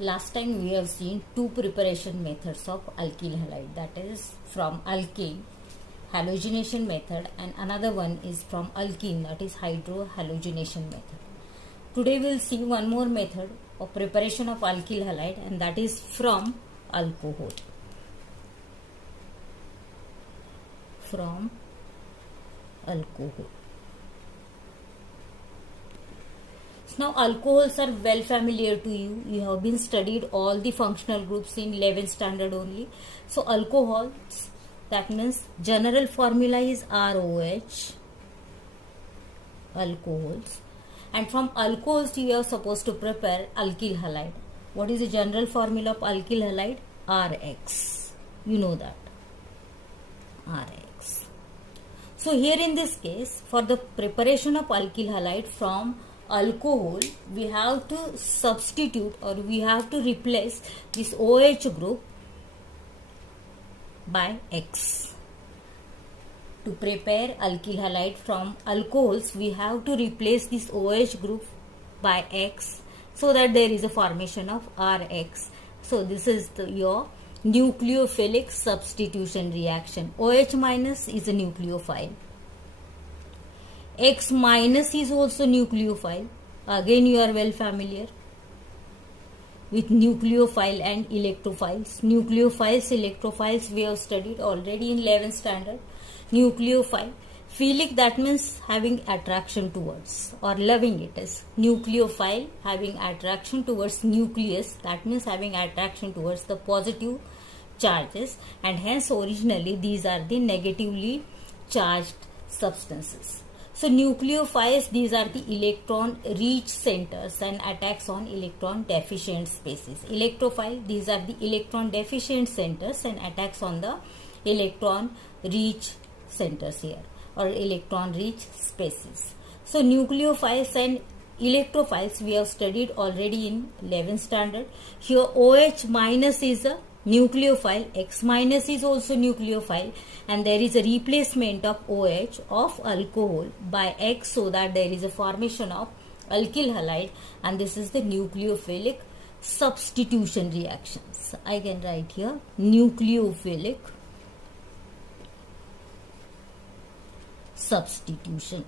Last time we have seen two preparation methods of alkyl halide, that is from alkane halogenation method, and another one is from alkene, that is hydrohalogenation method. Today we will see one more method of preparation of alkyl halide, and that is from alcohol. From alcohol. Now alcohols are well familiar to you. You have been studied all the functional groups in 11th standard only. So alcohols, that means general formula is ROH, alcohols, and from alcohols you are supposed to prepare alkyl halide. What is the general formula of alkyl halide? RX. You know that. RX. So here in this case, for the preparation of alkyl halide from alcohol, we have to substitute or we have to replace this OH group by X. To prepare alkyl halide from alcohols, we have to replace this OH group by X so that there is a formation of RX. So this is your nucleophilic substitution reaction. OH minus is a nucleophile. X minus is also nucleophile. Again you are well familiar with nucleophile and electrophiles. Nucleophiles, electrophiles we have studied already in 11th standard. Nucleophile. Philic, that means having attraction towards or loving it is. Nucleophile, having attraction towards nucleus, that means having attraction towards the positive charges, and hence originally these are the negatively charged substances. So nucleophiles, these are the electron rich centers and attacks on electron deficient species. Electrophile, these are the electron deficient centers and attacks on the electron rich centers here or electron rich species. So nucleophiles and electrophiles we have studied already in 11th standard. Here OH minus is a nucleophile, X minus is also nucleophile, and there is a replacement of OH of alcohol by X so that there is a formation of alkyl halide, and this is the nucleophilic substitution reactions. I can write here nucleophilic substitution.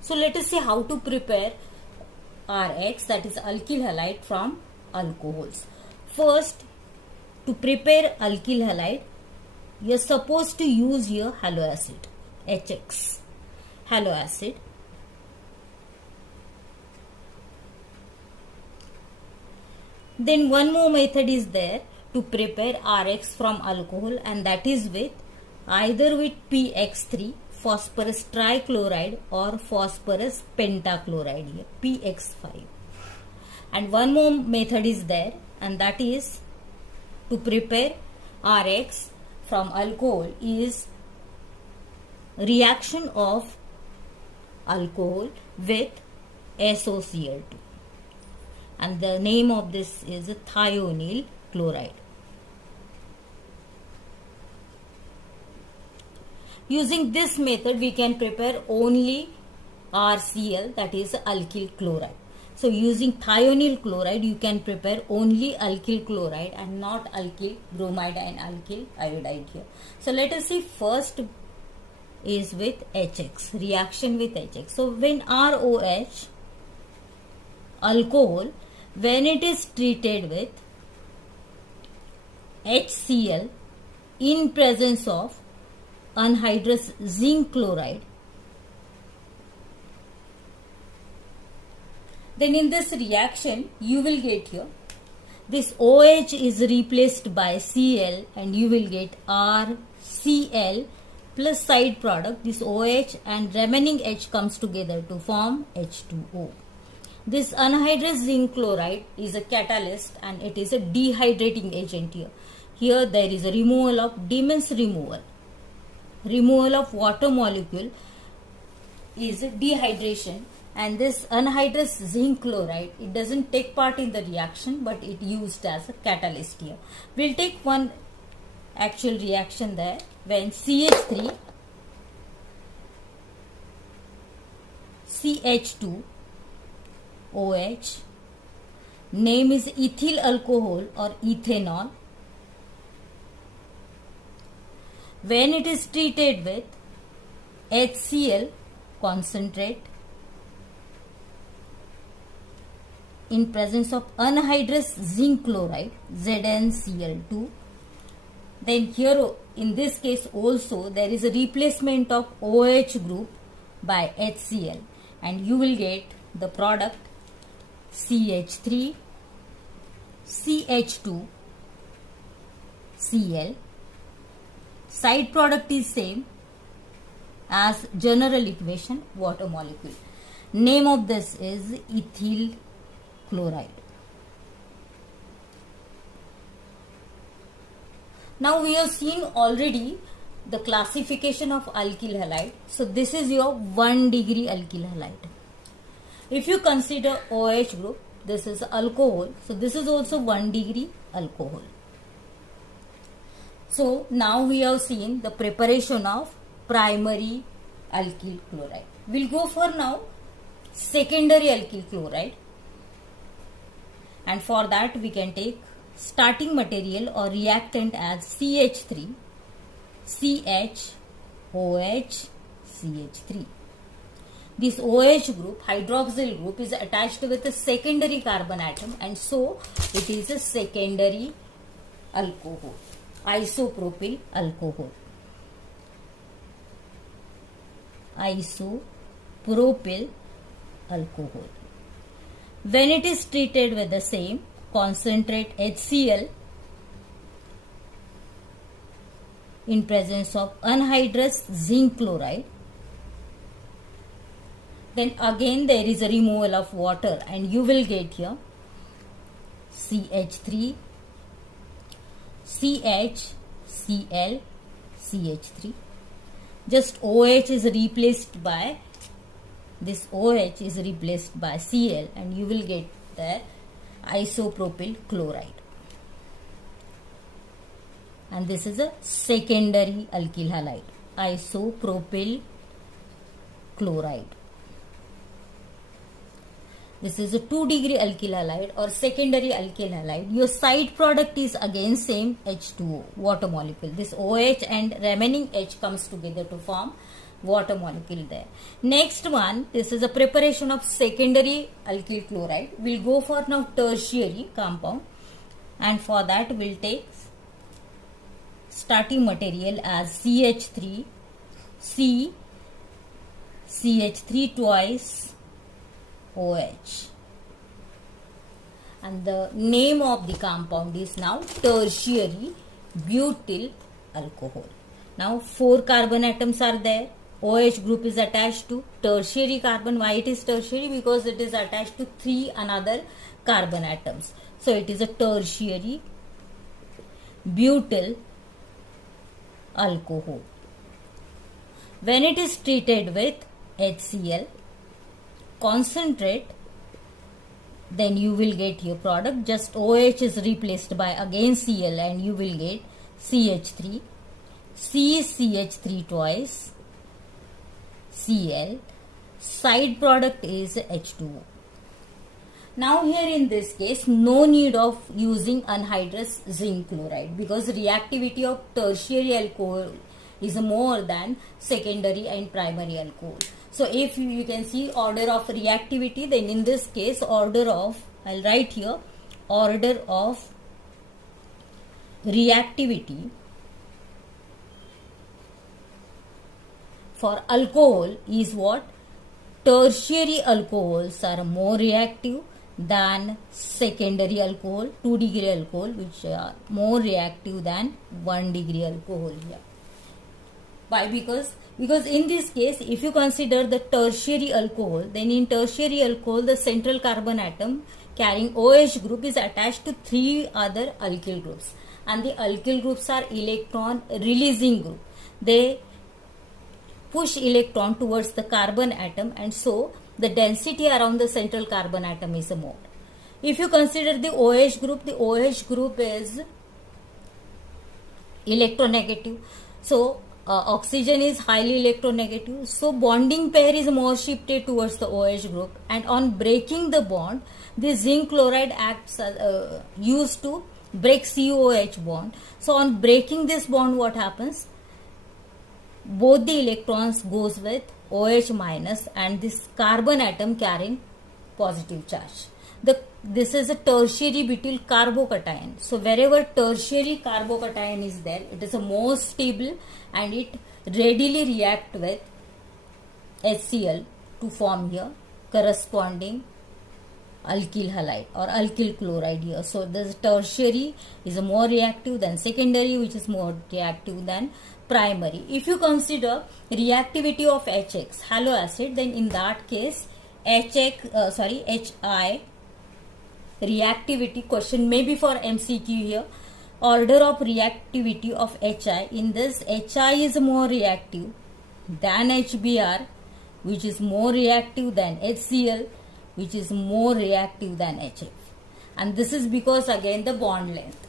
So let us see how to prepare RX, that is alkyl halide from alcohols. First, to prepare alkyl halide, you are supposed to use your halo acid, HX, halo acid. Then one more method is there to prepare RX from alcohol, and that is with either with PX3, phosphorus trichloride, or phosphorus pentachloride here, PX5. And one more method is there, and that is to prepare RX from alcohol is reaction of alcohol with SOCl2, and the name of this is thionyl chloride. Using this method, we can prepare only RCl, that is alkyl chloride. So using thionyl chloride, you can prepare only alkyl chloride and not alkyl bromide and alkyl iodide here. So let us see, first is with HX, reaction with HX. So when ROH, alcohol, when it is treated with HCl in presence of anhydrous zinc chloride, then in this reaction you will get here this OH is replaced by Cl, and you will get RCl plus side product, this OH and remaining H comes together to form H2O. This anhydrous zinc chloride is a catalyst and it is a dehydrating agent here. Here there is a removal of Demens removal of water molecule is dehydration, and this anhydrous zinc chloride, it doesn't take part in the reaction but it used as a catalyst here. We'll take one actual reaction there when CH3 CH2OH. Name is ethyl alcohol or ethanol. When it is treated with HCl concentrate in presence of anhydrous zinc chloride ZnCl2, then here in this case also there is a replacement of OH group by HCl and you will get the product CH3 CH2 Cl. Side product is same as general equation, water molecule. Name of this is ethyl chloride. Now we have seen already the classification of alkyl halide. So this is your 1 degree alkyl halide. If you consider OH group, this is alcohol. So this is also 1 degree alcohol. So now we have seen the preparation of primary alkyl chloride. We'll go for now secondary alkyl chloride. And for that we can take starting material or reactant as CH3, CH, OH, CH3. This OH group, hydroxyl group, is attached with a secondary carbon atom and so it is a secondary alcohol, isopropyl alcohol. Isopropyl alcohol. When it is treated with the same concentrate HCl in presence of anhydrous zinc chloride, then again there is a removal of water and you will get here CH3 CH Cl CH3. Just OH is replaced by this OH is replaced by Cl and you will get the isopropyl chloride. And this is a secondary alkyl halide, isopropyl chloride. This is a 2 degree alkyl halide or secondary alkyl halide. Your side product is again same H2O, water molecule. This OH and remaining H comes together to form water molecule there. Next one, this is a preparation of secondary alkyl chloride. We'll go for now tertiary compound and for that we'll take starting material as CH3, C, CH3 twice, OH. And the name of the compound is now tertiary butyl alcohol. Now 4 carbon atoms are there. OH group is attached to tertiary carbon. Why it is tertiary? Because it is attached to 3 another carbon atoms. So it is a tertiary butyl alcohol. When it is treated with HCl concentrate, then you will get your product. Just OH is replaced by again Cl and you will get CH3, CH3 twice, Cl. Side product is H2O. Now here in this case, no need of using anhydrous zinc chloride because reactivity of tertiary alcohol is more than secondary and primary alcohol. So if you can see order of reactivity, then in this case order of, I'll write here, order of reactivity for alcohol is what? Tertiary alcohols are more reactive than secondary alcohol, 2 degree alcohol, which are more reactive than 1 degree alcohol here. Why? Because in this case, if you consider the tertiary alcohol, then in tertiary alcohol, the central carbon atom carrying OH group is attached to 3 other alkyl groups. And the alkyl groups are electron releasing group. They push electron towards the carbon atom and so the density around the central carbon atom is more. If you consider the OH group is electronegative. So oxygen is highly electronegative, so bonding pair is more shifted towards the OH group, and on breaking the bond, the zinc chloride acts used to break COH bond. So on breaking this bond, what happens? Both the electrons goes with OH minus and this carbon atom carrying positive charge. This is a tertiary butyl carbocation. So wherever tertiary carbocation is there, it is a more stable and it readily react with HCl to form here corresponding alkyl halide or alkyl chloride here. So this tertiary is a more reactive than secondary, which is more reactive than primary. If you consider reactivity of HX halo acid, then in that case HI reactivity, question maybe for MCQ here, order of reactivity of HI. In this, HI is more reactive than HBr, which is more reactive than HCl, which is more reactive than HF. And this is because again the bond length.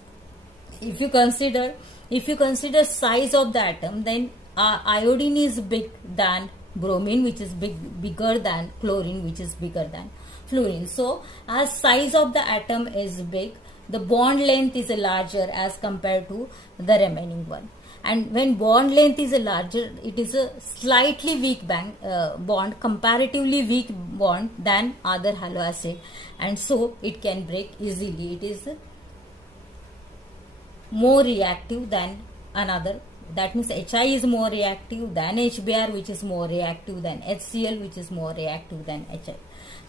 If you consider size of the atom, then iodine is big than bromine, which is bigger than chlorine, which is bigger than fluorine. So as size of the atom is big, the bond length is larger as compared to the remaining one. And when bond length is larger, it is a slightly weak bond, comparatively weak bond than other halo acid, and so it can break easily. It is more reactive than another. That means HI is more reactive than HBr, which is more reactive than HCl, which is more reactive than HI.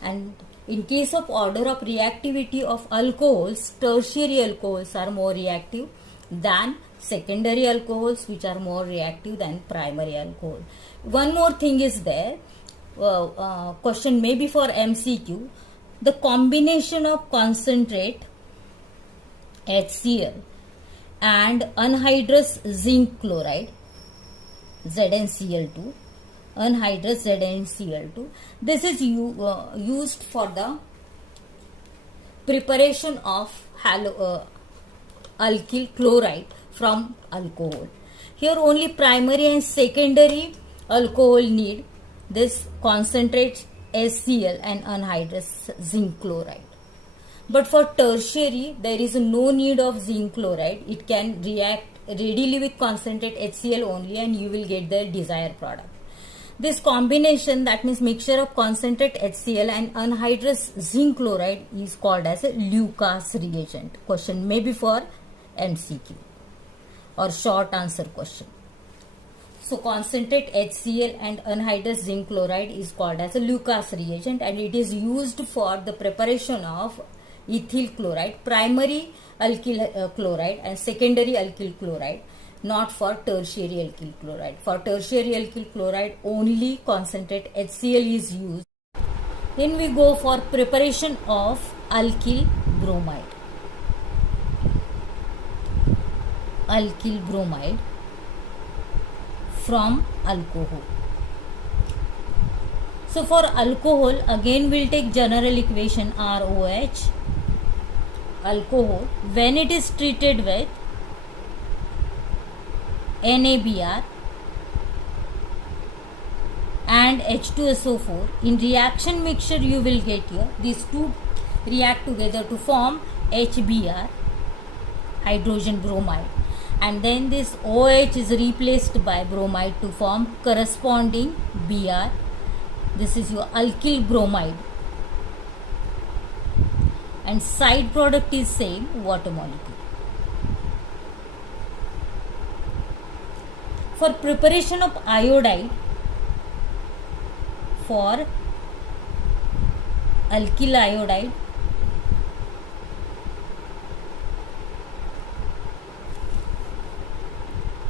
And in case of order of reactivity of alcohols, tertiary alcohols are more reactive than secondary alcohols, which are more reactive than primary alcohol. One more thing is there, question maybe for MCQ, the combination of concentrate HCl and anhydrous zinc chloride ZnCl2, anhydrous ZnCl2, this is used for the preparation of alkyl chloride from alcohol. Here only primary and secondary alcohol need this concentrate HCl and anhydrous zinc chloride. But for tertiary, there is no need of zinc chloride. It can react readily with concentrate HCl only, and you will get the desired product. This combination, that means mixture of concentrate HCl and anhydrous zinc chloride, is called as a Lucas reagent. Question maybe for MCQ or short answer question. So concentrate HCl and anhydrous zinc chloride is called as a Lucas reagent, and it is used for the preparation of ethyl chloride, primary alkyl chloride and secondary alkyl chloride, not for tertiary alkyl chloride. For tertiary alkyl chloride, only concentrate HCl is used. Then we go for preparation of alkyl bromide. Alkyl bromide from alcohol. So for alcohol, again we'll take general equation ROH. Alcohol, when it is treated with NaBr and H2SO4, in reaction mixture you will get here, these two react together to form HBr, hydrogen bromide, and then this OH is replaced by bromide to form corresponding Br. This is your alkyl bromide, and side product is same, water molecule. For preparation of iodide, for alkyl iodide,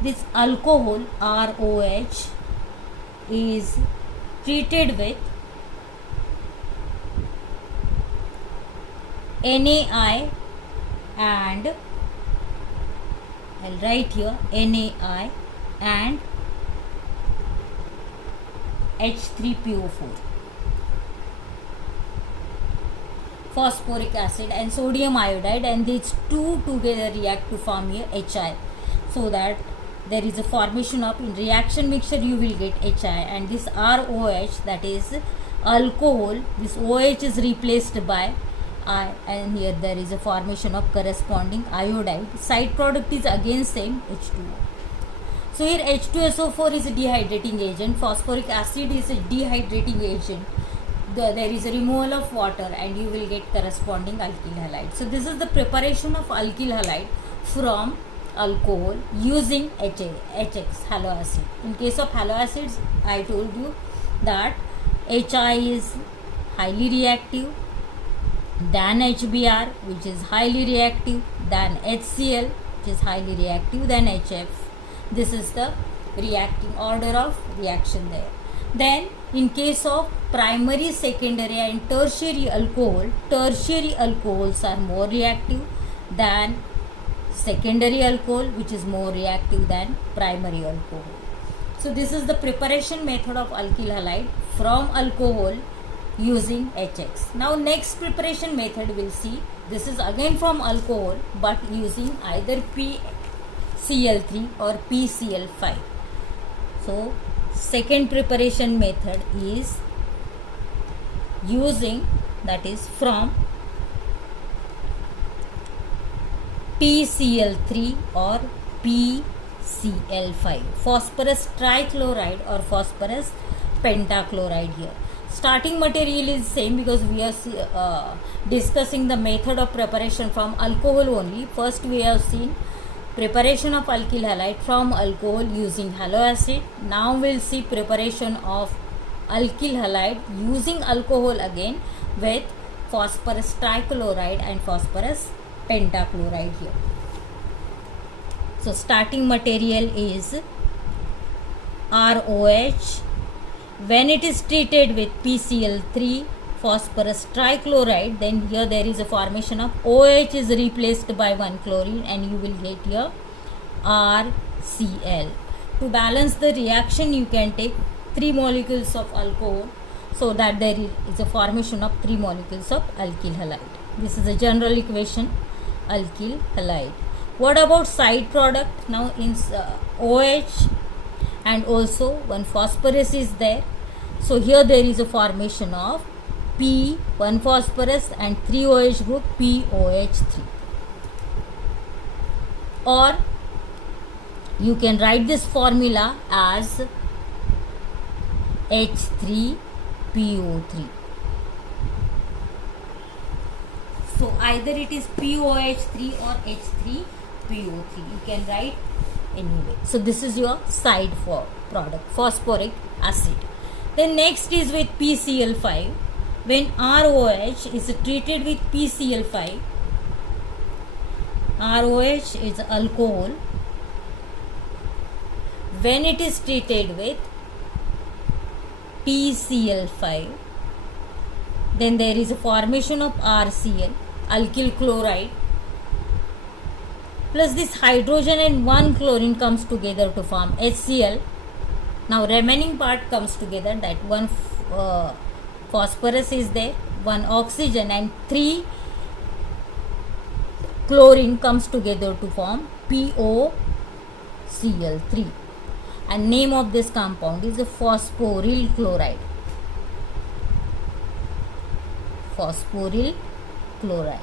this alcohol ROH is treated with NaI, and I'll write here NaI and H3PO4, phosphoric acid and sodium iodide, and these two together react to form here HI, so that there is a formation of, in reaction mixture you will get HI, and this ROH, that is alcohol, this OH is replaced by I, and here there is a formation of corresponding iodide. Side product is again same, H2O. So here H2SO4 is a dehydrating agent, phosphoric acid is a dehydrating agent. There is a removal of water and you will get corresponding alkyl halide. So this is the preparation of alkyl halide from alcohol using HX, halo acid. In case of halo acids, I told you that HI is highly reactive, than HBr, which is highly reactive, than HCl, which is highly reactive, than HF. This is the reacting order of reaction there. Then in case of primary, secondary and tertiary alcohols are more reactive than secondary alcohol, which is more reactive than primary alcohol. So this is the preparation method of alkyl halide from alcohol using HX. Now next preparation method we'll see. This is again from alcohol but using either PCl3 or PCl5. So second preparation method is using, that is from PCl3 or PCl5, phosphorus trichloride or phosphorus pentachloride. Here starting material is same because we are discussing the method of preparation from alcohol only. First we have seen preparation of alkyl halide from alcohol using halo acid. Now we'll see preparation of alkyl halide using alcohol again with phosphorus trichloride and phosphorus pentachloride here. So starting material is ROH. When it is treated with PCl3 phosphorus trichloride, then here there is a formation of OH is replaced by 1 chlorine and you will get here RCl. To balance the reaction you can take 3 molecules of alcohol so that there is a formation of 3 molecules of alkyl halide. This is a general equation, alkyl halide. What about side product? Now in OH and also one phosphorus is there. So here there is a formation of P, 1 phosphorus and 3 OH group, POH3. Or you can write this formula as H3PO3. So either it is POH3 or H3PO3. You can write anyway. So this is your side for product, phosphoric acid. Then next is with PCl5. When ROH is treated with PCl5, ROH is alcohol. When it is treated with PCl5, then there is a formation of RCl, alkyl chloride, plus this hydrogen and 1 chlorine comes together to form HCl. Now remaining part comes together, that 1 phosphorus is there, 1 oxygen and 3 chlorine comes together to form POCl3, and name of this compound is a phosphoryl chloride. Phosphoryl chloride.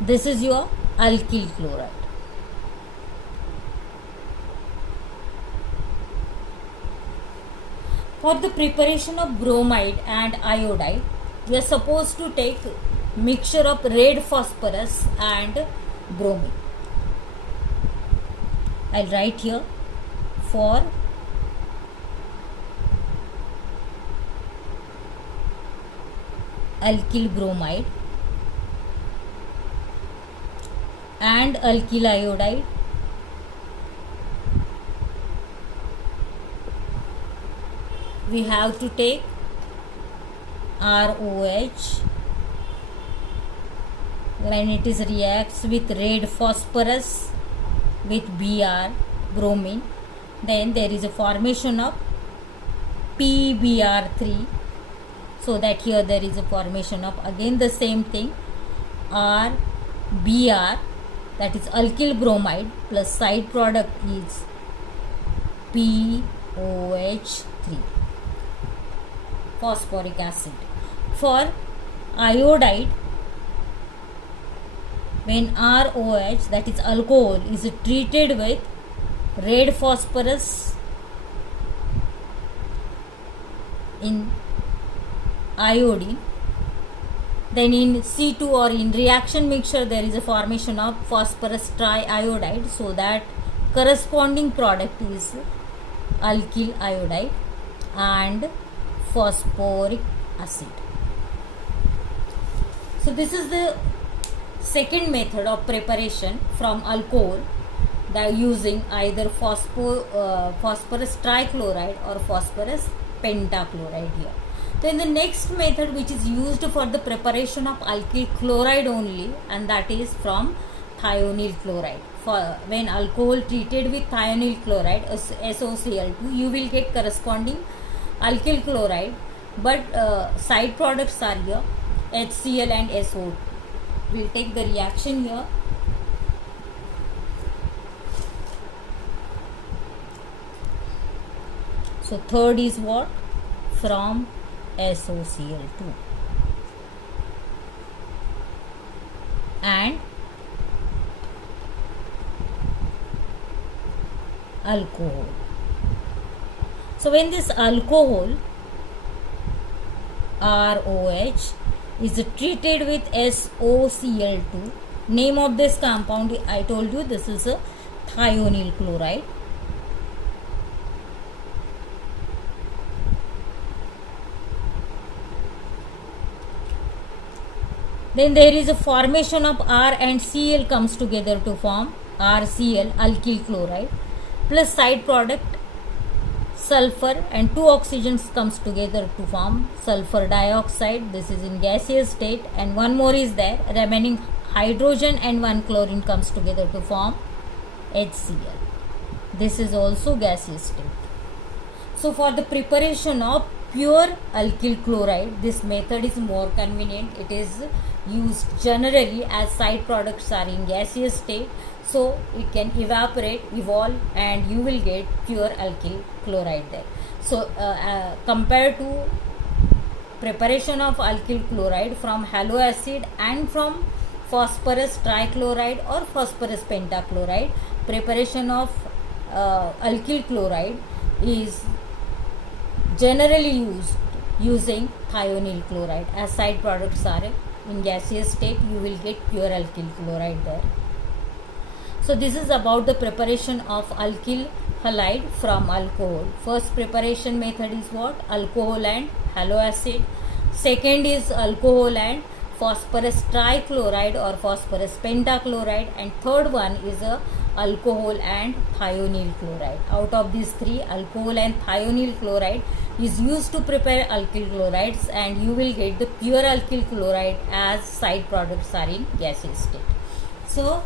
This is your alkyl chloride. For the preparation of bromide and iodide, we are supposed to take mixture of red phosphorus and bromine. I'll write here for alkyl bromide and alkyl iodide, we have to take ROH. When it is reacts with red phosphorus with Br, bromine, then there is a formation of PBr3, so that here there is a formation of again the same thing, RBr that is alkyl bromide, plus side product is POH3, phosphoric acid. For iodide, when ROH, that is alcohol, is treated with red phosphorus in iodine, then in C2 or in reaction mixture there is a formation of phosphorus triiodide, so that corresponding product is alkyl iodide and phosphoric acid. So this is the second method of preparation from alcohol, that using either phosphorus trichloride or phosphorus pentachloride here. Then the next method which is used for the preparation of alkyl chloride only, and that is from thionyl chloride. For when alcohol treated with thionyl chloride, SOCl2, you will get corresponding alkyl chloride, but side products are here HCl and SO2. We'll take the reaction here. So third is what? From SOCl2 and alcohol. So when this alcohol ROH is treated with SOCl2, name of this compound I told you, this is a thionyl chloride. Then there is a formation of R and Cl comes together to form RCl, alkyl chloride, plus side product sulfur and two oxygens comes together to form sulfur dioxide. This is in gaseous state, and one more is there, remaining hydrogen and one chlorine comes together to form HCl. This is also gaseous state. So for the preparation of pure alkyl chloride, this method is more convenient. It is used generally as side products are in gaseous state, so it can evaporate, evolve, and you will get pure alkyl chloride there. So compared to preparation of alkyl chloride from halo acid and from phosphorus trichloride or phosphorus pentachloride, preparation of alkyl chloride is generally used using thionyl chloride, as side products are in gaseous state, you will get pure alkyl chloride there. So this is about the preparation of alkyl halide from alcohol. First preparation method is what? Alcohol and halo acid. Second is alcohol and phosphorus trichloride or phosphorus pentachloride, and third one is a alcohol and thionyl chloride. Out of these three, alcohol and thionyl chloride is used to prepare alkyl chlorides, and you will get the pure alkyl chloride as side products are in gaseous state. So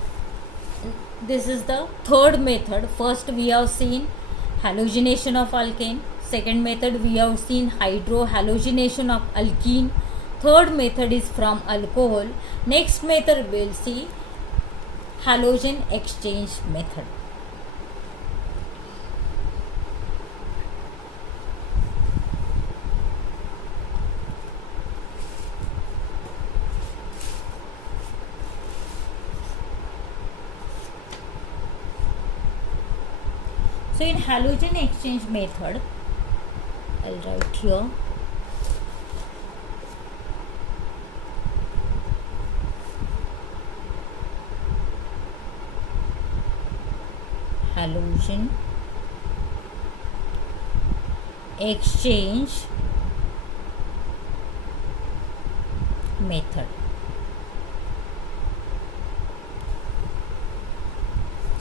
this is the third method. First we have seen halogenation of alkane. Second method we have seen hydrohalogenation of alkene. Third method is from alcohol. Next method we will see halogen exchange method. So in halogen exchange method, I'll write here halogen exchange method.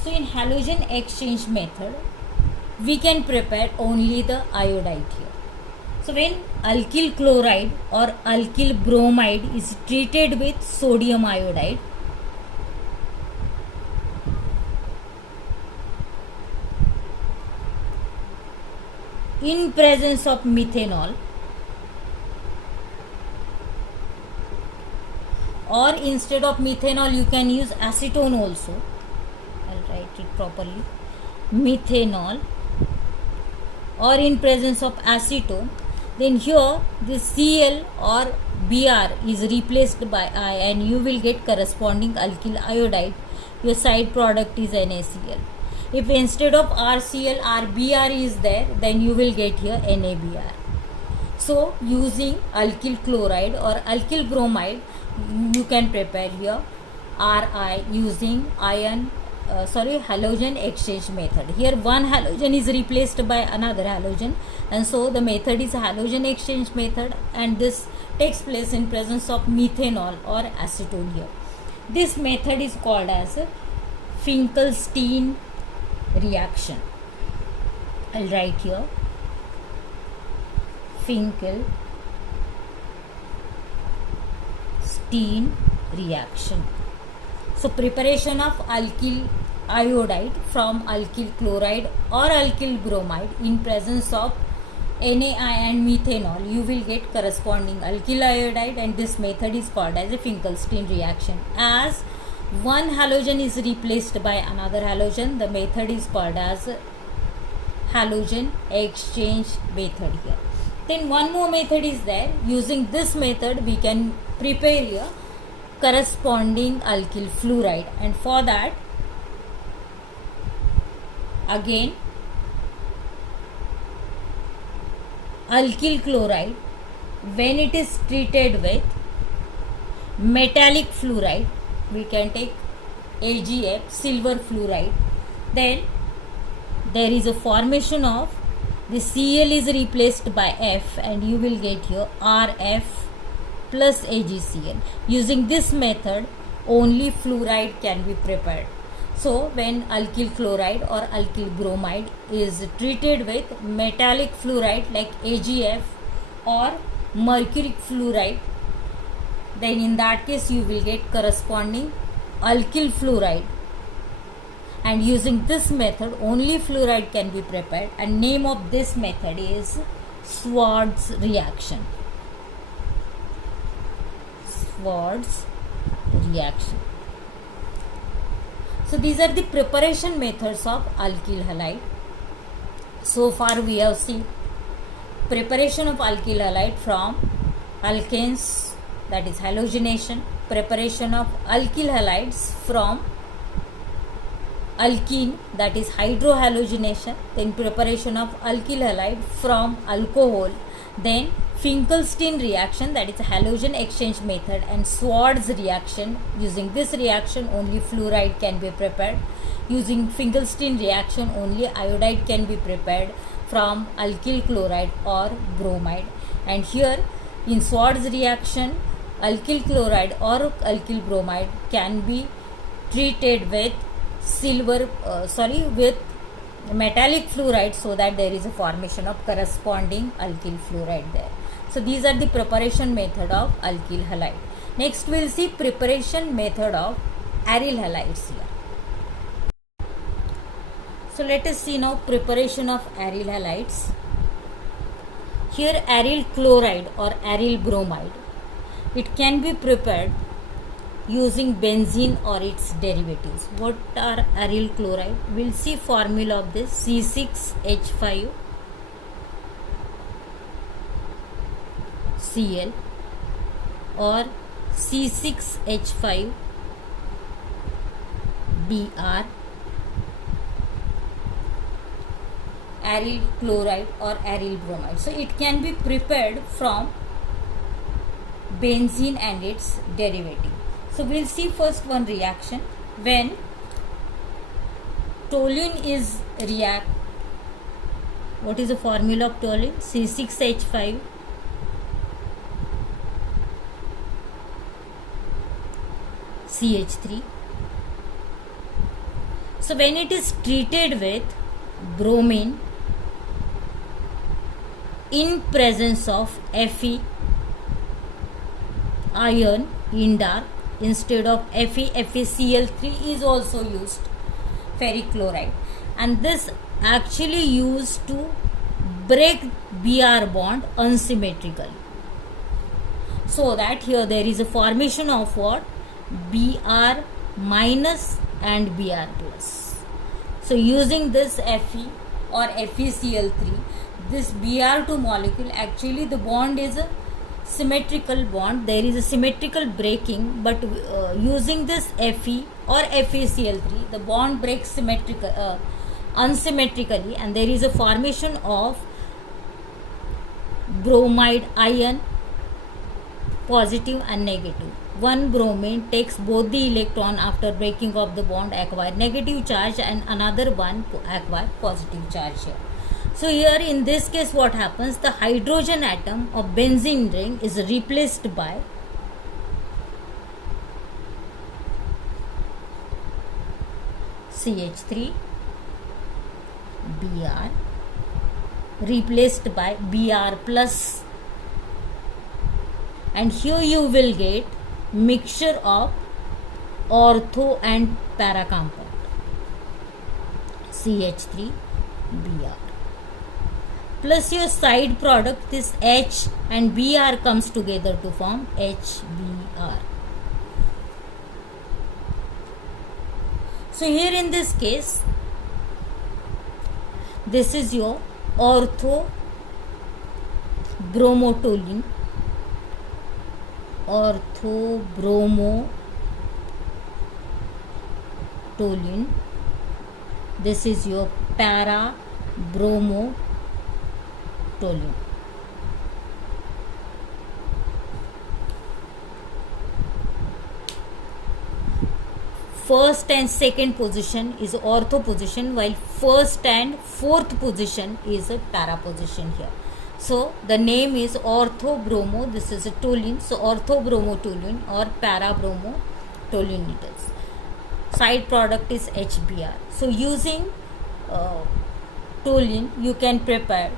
So in halogen exchange method, we can prepare only the iodide here. So when alkyl chloride or alkyl bromide is treated with sodium iodide, in presence of methanol, or instead of methanol you can use acetone also. I'll write it properly. Methanol, or in presence of acetone, then here this Cl or Br is replaced by I and you will get corresponding alkyl iodide. Your side product is NaCl. If instead of RCl RBr is there, then you will get here NaBr. So using alkyl chloride or alkyl bromide, you can prepare here Ri using halogen exchange method. Here one halogen is replaced by another halogen, and so the method is halogen exchange method, and this takes place in presence of methanol or acetone here. This method is called as Finkelstein reaction. I'll write here Finkelstein reaction. So preparation of alkyl iodide from alkyl chloride or alkyl bromide in presence of NaI and methanol, you will get corresponding alkyl iodide, and this method is called as a Finkelstein reaction. As one halogen is replaced by another halogen, the method is called as halogen exchange method here. Then one more method is there. Using this method we can prepare here corresponding alkyl fluoride, and for that again alkyl chloride, when it is treated with metallic fluoride, we can take AgF, silver fluoride, then there is a formation of the Cl is replaced by F and you will get here Rf plus AgCl. Using this method only fluoride can be prepared. So when alkyl chloride or alkyl bromide is treated with metallic fluoride like AgF or mercuric fluoride, then in that case you will get corresponding alkyl fluoride, and using this method only fluoride can be prepared, and name of this method is Schwarz reaction. Schwarz reaction. So these are the preparation methods of alkyl halide. So far we have seen preparation of alkyl halide from alkanes, that is halogenation, preparation of alkyl halides from alkene, that is hydrohalogenation, then preparation of alkyl halide from alcohol, then Finkelstein reaction, that is halogen exchange method, and Schwarz reaction. Using this reaction only fluoride can be prepared. Using Finkelstein reaction only iodide can be prepared from alkyl chloride or bromide. And here in Schwarz reaction, alkyl chloride or alkyl bromide can be treated with with metallic fluoride, so that there is a formation of corresponding alkyl fluoride there. So these are the preparation method of alkyl halide. Next we will see preparation method of aryl halides here. So let us see now preparation of aryl halides. Here aryl chloride or aryl bromide, it can be prepared using benzene or its derivatives. What are aryl chloride? We will see formula of this: C6H5 Cl or C6H5 Br, aryl chloride or aryl bromide. So it can be prepared from benzene and its derivative. So we will see first one reaction. When toluene is react, what is the formula of toluene? C6H5 CH3. So when it is treated with bromine in presence of Fe, iron in dark, instead of Fe, FeCl3 is also used, ferric chloride, and this actually used to break Br bond unsymmetrically. So that here there is a formation of what? Br minus and Br plus. So using this Fe or FeCl3, this Br2 molecule, actually the bond is a symmetrical bond. There is a symmetrical breaking, but using this Fe or FeCl3, the bond breaks unsymmetrically, and there is a formation of bromide ion, positive and negative. One bromine takes both the electron after breaking of the bond, acquire negative charge, and another one acquire positive charge here. So here in this case what happens? The hydrogen atom of benzene ring is replaced by CH3 Br replaced by Br plus, and here you will get mixture of ortho and para compound, CH3 Br plus your side product, this H and Br comes together to form HBr. So here in this case, this is your ortho bromotoluene, this is your para bromotoluene. First and second position is ortho position, while first and fourth position is a para position here. So the name is orthobromo. This is a toluene. So orthobromotoluene or para bromotoluene it is. Side product is HBr. So using toluene, you can prepare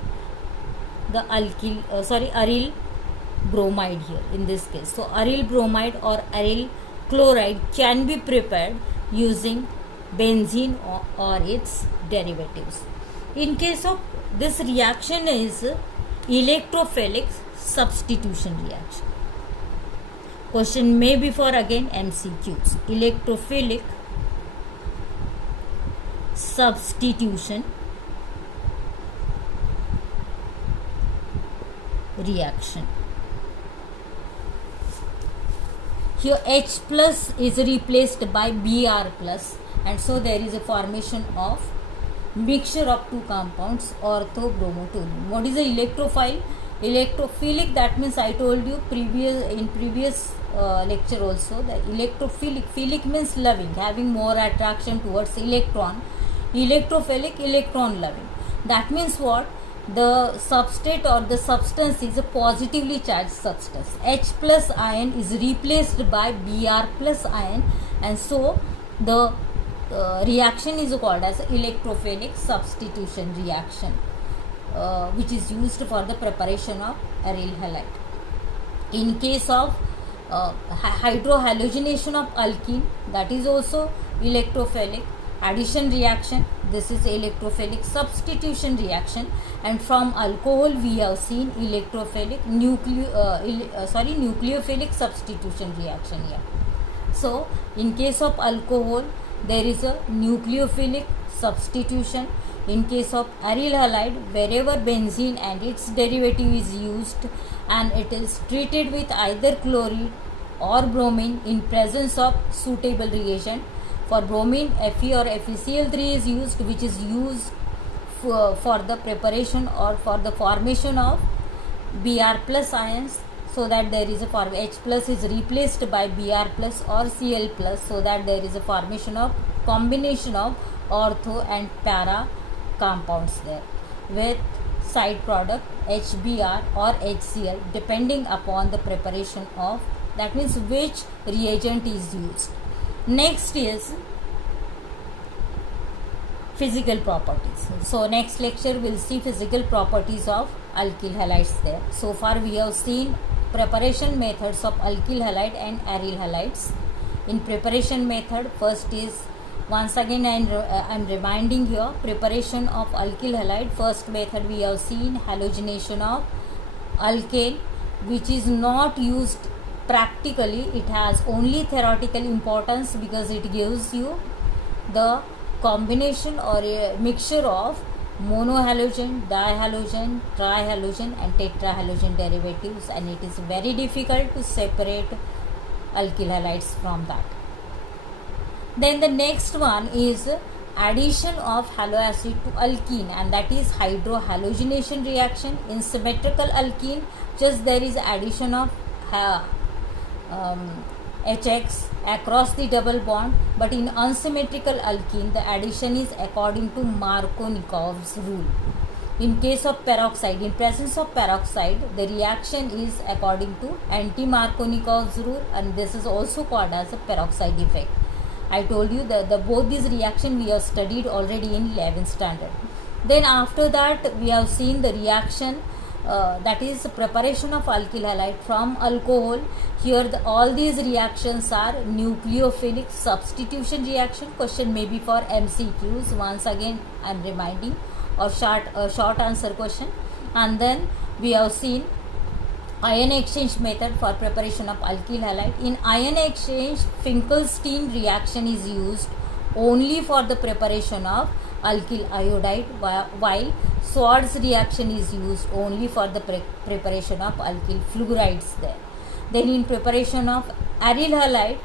the aryl bromide here in this case. So aryl bromide or aryl chloride can be prepared using benzene or its derivatives. In case of this reaction is electrophilic substitution reaction. Question may be for again MCQs. Electrophilic substitution reaction. Here H plus is replaced by Br plus, and so there is a formation of mixture of two compounds, orthobromotoluene. What is the electrophile? Electrophilic, that means I told you in previous lecture also, that philic means loving, having more attraction towards electron. Electrophilic, electron loving. That means what? The substrate or the substance is a positively charged substance. H plus ion is replaced by Br plus ion, and so the reaction is called as electrophilic substitution reaction, which is used for the preparation of aryl halide. In case of hydrohalogenation of alkene, that is also electrophilic addition reaction. This is electrophilic substitution reaction, and from alcohol we have seen electrophilic nucleophilic substitution reaction here. So in case of alcohol there is a nucleophilic substitution. In case of aryl halide, wherever benzene and its derivative is used and it is treated with either chlorine or bromine in presence of suitable reagent. For bromine, Fe or FeCl3 is used, which is used for the preparation or for the formation of Br plus ions, so that there is a H plus is replaced by Br plus or Cl plus, so that there is a formation of combination of ortho and para compounds there, with side product HBr or HCl depending upon the preparation of, that means which reagent is used. Next is physical properties. So next lecture we'll see physical properties of alkyl halides there. So far we have seen preparation methods of alkyl halide and aryl halides. In preparation method, first is, once again I'm reminding here, preparation of alkyl halide. First method we have seen halogenation of alkane, which is not used practically. It has only theoretical importance because it gives you the combination or a mixture of monohalogen, dihalogen, trihalogen and tetrahalogen derivatives, and it is very difficult to separate alkyl halides from that. Then the next one is addition of halo acid to alkene, and that is hydrohalogenation reaction. In symmetrical alkene, just there is addition of HX across the double bond, but in unsymmetrical alkene the addition is according to Markovnikov's rule. In case of peroxide, in presence of peroxide, the reaction is according to anti-Markovnikov's rule, and this is also called as a peroxide effect. I told you that both these reactions we have studied already in 11th standard. Then after that we have seen the reaction that is preparation of alkyl halide from alcohol. Here all these reactions are nucleophilic substitution reaction. Question may be for MCQs. Once again I am reminding, or short answer question. And then we have seen ion exchange method for preparation of alkyl halide. In ion exchange, Finkelstein reaction is used only for the preparation of alkyl iodide, while Swartz reaction is used only for the preparation of alkyl fluorides there. Then in preparation of aryl halide,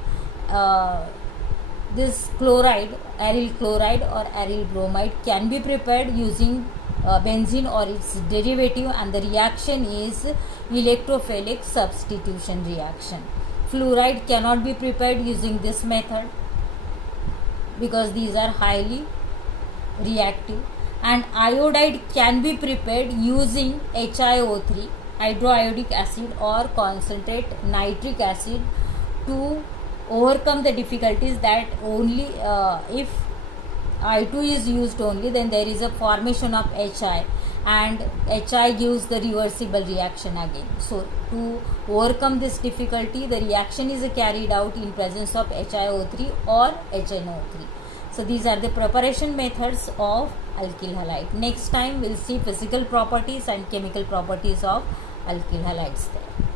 this chloride, aryl chloride or aryl bromide can be prepared using benzene or its derivative, and the reaction is electrophilic substitution reaction. Fluoride cannot be prepared using this method because these are highly reactive, and iodide can be prepared using HiO3, hydroiodic acid, or concentrate nitric acid to overcome the difficulties that only if I2 is used only, then there is a formation of Hi, and Hi gives the reversible reaction again. So to overcome this difficulty, the reaction is carried out in presence of HiO3 or HNO3. So these are the preparation methods of alkyl halide. Next time we will see physical properties and chemical properties of alkyl halides there.